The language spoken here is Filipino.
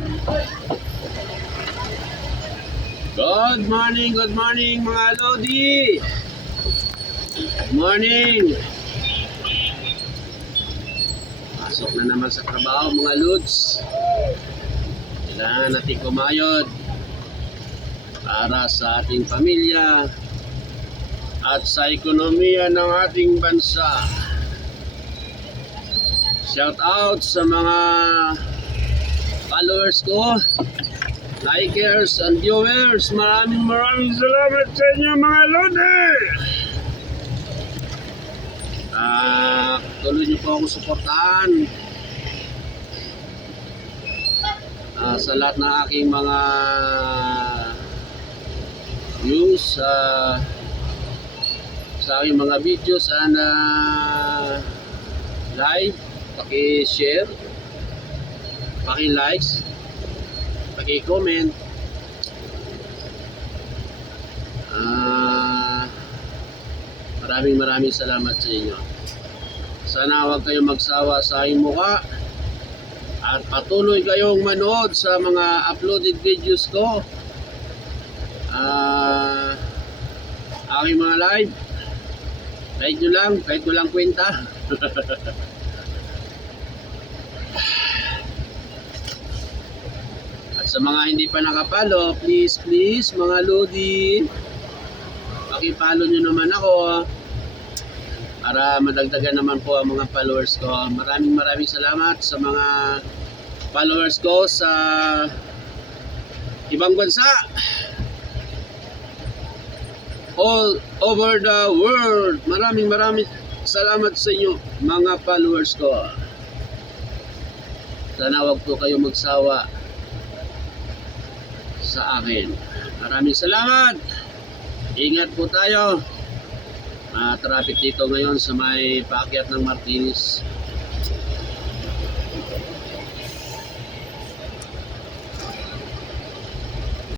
Good morning, good morning mga Lodi. Good morning. Pasok na naman sa trabaho mga Lods. Kailangan natin kumayod para sa ating pamilya at sa ekonomiya ng ating bansa. Shout out sa mga followers ko, likers and viewers. Maraming maraming salamat sa inyo mga lodi! Ah, tuloy niyo po ako suportahan. Ah, sa lahat ng aking mga views ah, sa aking mga videos and ah, live, paki-share, paki-likes, paki-comment. Ah, maraming maraming salamat sa inyo. Sana huwag kayong magsawa sa aking mukha at patuloy kayong manood sa mga uploaded videos ko. Ah, aking mga live. Like nyo lang, kahit walang kwenta. sa mga hindi pa nakapalo, please, please, mga Lodi, pakipalo nyo naman ako para madagdagan naman po ang mga followers ko. Maraming maraming salamat sa mga followers ko sa ibang bansa. All over the world. Maraming maraming salamat sa inyo mga followers ko. Sana wag po kayo magsawa sa akin. Maraming salamat. Ingat po tayo. Ah, traffic dito ngayon sa may paakyat ng Martinez.